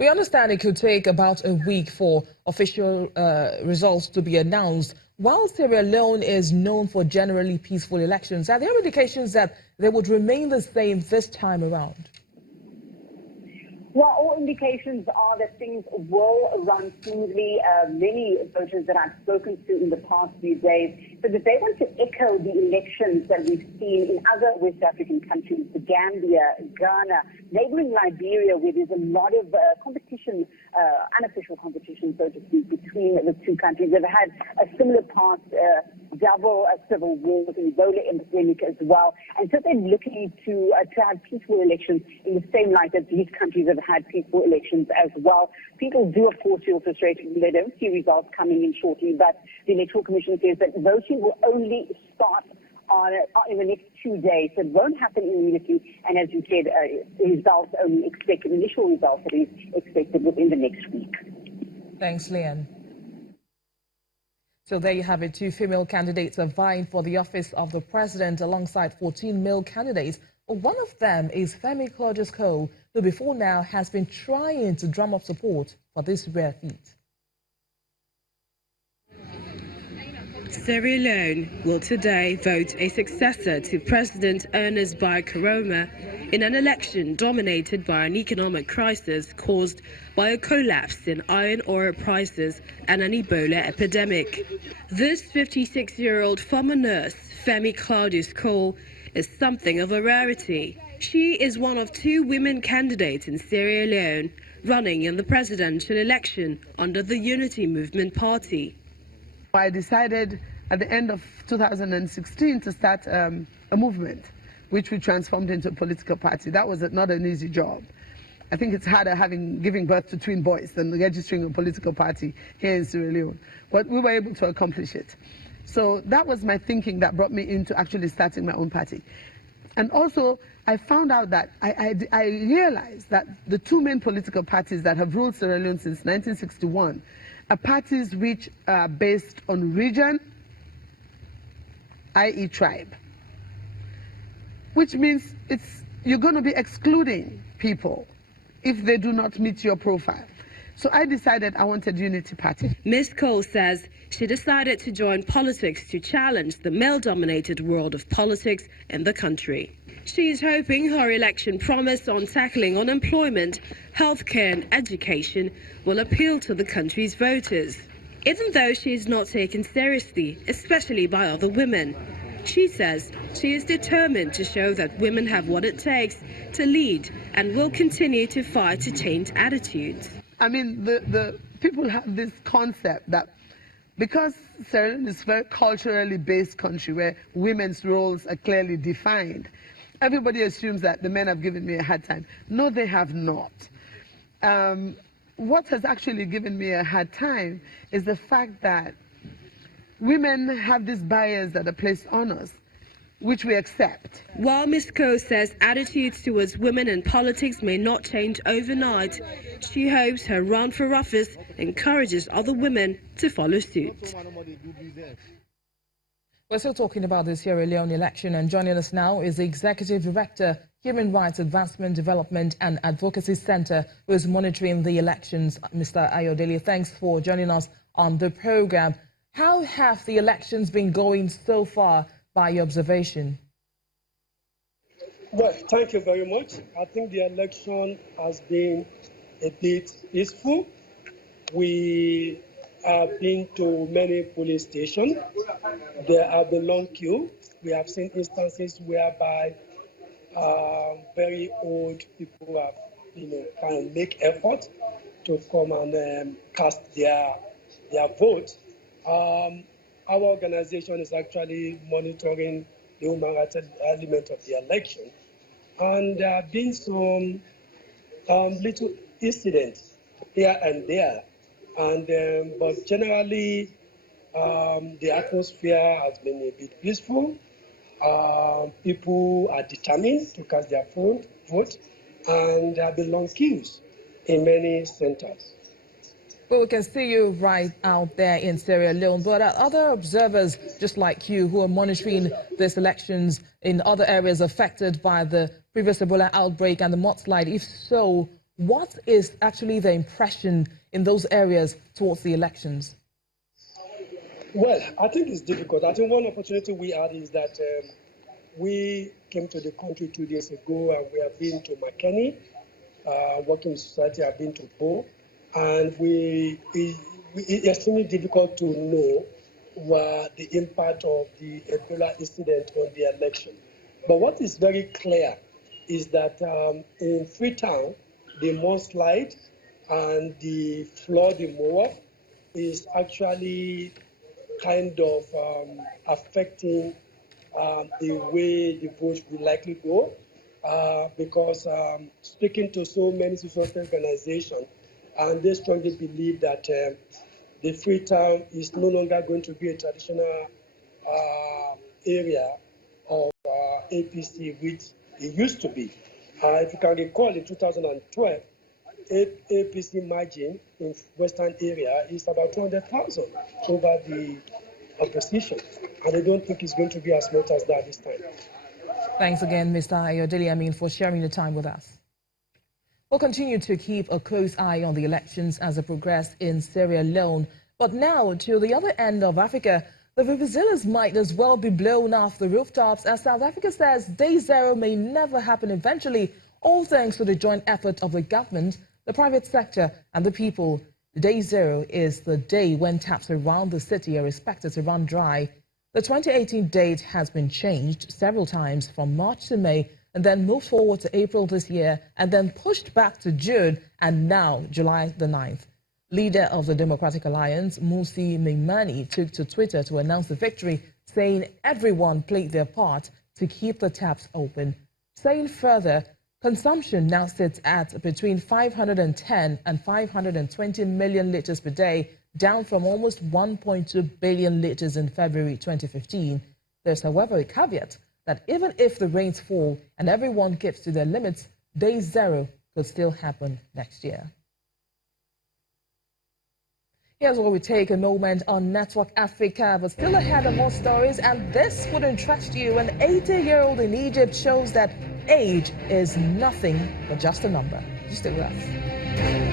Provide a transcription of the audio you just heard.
We understand it could take about a week for official results to be announced. While Sierra Leone is known for generally peaceful elections, are there indications that they would remain the same this time around? Well, all indications are that things will run smoothly. Many voters that I've spoken to in the past few days said that they want to echo the elections that we've seen in other West African countries, the Gambia, Ghana, neighboring Liberia, where there's a lot of competition, unofficial competition, so to speak, between the two countries. They've had a similar past double civil war with the Ebola epidemic as well. And so they're looking to have peaceful elections in the same light as these countries have had peaceful elections as well. People do, of course, feel frustrated. They don't see results coming in shortly, but the Electoral Commission says that voting will only start in the next 2 days. So it won't happen immediately. And as you said, results only expected, initial results are expected within the next week. Thanks, Leon. So there you have it. 2 female candidates are vying for the office of the president alongside 14 male candidates. One of them is Femi Claudius-Cole, who before now has been trying to drum up support for this rare feat. Sierra Leone will today vote a successor to President Ernest Bai Koroma in an election dominated by an economic crisis caused by a collapse in iron ore prices and an Ebola epidemic. This 56-year-old former nurse, Femi Claudius-Cole, is something of a rarity. She is one of 2 women candidates in Sierra Leone running in the presidential election under the Unity Movement Party. I decided at the end of 2016 to start a movement, which we transformed into a political party. That was not an easy job. I think it's harder giving birth to twin boys than registering a political party here in Sierra Leone. But we were able to accomplish it. So that was my thinking that brought me into actually starting my own party. And also, I found out that I realized that the 2 main political parties that have ruled Sierra Leone since 1961 are parties which are based on region, i.e. tribe, which means you're going to be excluding people if they do not meet your profile. So I decided I wanted Unity Party. Ms. Cole says she decided to join politics to challenge the male-dominated world of politics in the country. She is hoping her election promise on tackling unemployment, healthcare and education will appeal to the country's voters. Even though she is not taken seriously, especially by other women, she says she is determined to show that women have what it takes to lead and will continue to fight to change attitudes. I mean, the people have this concept that because Sierra Leone is a very culturally based country where women's roles are clearly defined, everybody assumes that the men have given me a hard time. No, they have not. What has actually given me a hard time is the fact that women have these barriers that are placed on us, which we accept. While Ms. Cole says attitudes towards women in politics may not change overnight, she hopes her run for office encourages other women to follow suit. We're still talking about the Sierra Leone election, and joining us now is the Executive Director, Human Rights Advancement Development and Advocacy Center, who is monitoring the elections, Mr. Ayodele. Thanks for joining us on the program. How have the elections been going so far by your observation? Well, thank you very much. I think the election has been a bit peaceful. We have been to many polling stations. There have been long queues. We have seen instances whereby very old people have, kind of make effort to come and cast their vote. Our organization is actually monitoring the human rights element of the election. And there have been some little incidents here and there. But generally, the atmosphere has been a bit peaceful. People are determined to cast their vote, and there have been long queues in many centers. Well, we can see you right out there in Sierra Leone, but are other observers just like you who are monitoring these elections in other areas affected by the previous Ebola outbreak and the mudslide? If so, What is actually the impression in those areas towards the elections? Well, I think it's difficult. I think one opportunity we had is that we came to the country 2 days ago, and we have been to Makeni, Working Society, have been to Po, and it's extremely difficult to know what the impact of the Ebola incident on the election. But what is very clear is that in Freetown, the mudslide and the flood in Moab is actually kind of affecting the way the vote will likely go, because speaking to so many social organizations, and they strongly believe that the Freetown is no longer going to be a traditional area of APC, which it used to be. If you can recall, in 2012, APC margin in Western area is about 200,000 over the opposition, and I don't think it's going to be as much as that this time. Thanks again, Mr. Ayodele, for sharing the time with us. We'll continue to keep a close eye on the elections as they progress in Sierra Leone. But now, to the other end of Africa, the Vuvuzelas might as well be blown off the rooftops as South Africa says day zero may never happen eventually, all thanks to the joint effort of the government, the private sector and the people. Day zero is the day when taps around the city are expected to run dry. The 2018 date has been changed several times from March to May and then moved forward to April this year and then pushed back to June and now July the 9th. Leader of the Democratic Alliance, Musi Maimani, took to Twitter to announce the victory, saying everyone played their part to keep the taps open. Saying further, consumption now sits at between 510 and 520 million litres per day, down from almost 1.2 billion litres in February 2015. There's, however, a caveat that even if the rains fall and everyone keeps to their limits, day zero could still happen next year. Here's where we take a moment on Network Africa, but still ahead of more stories, and this would interest you. An 80-year-old in Egypt shows that age is nothing but just a number. Just stay with us.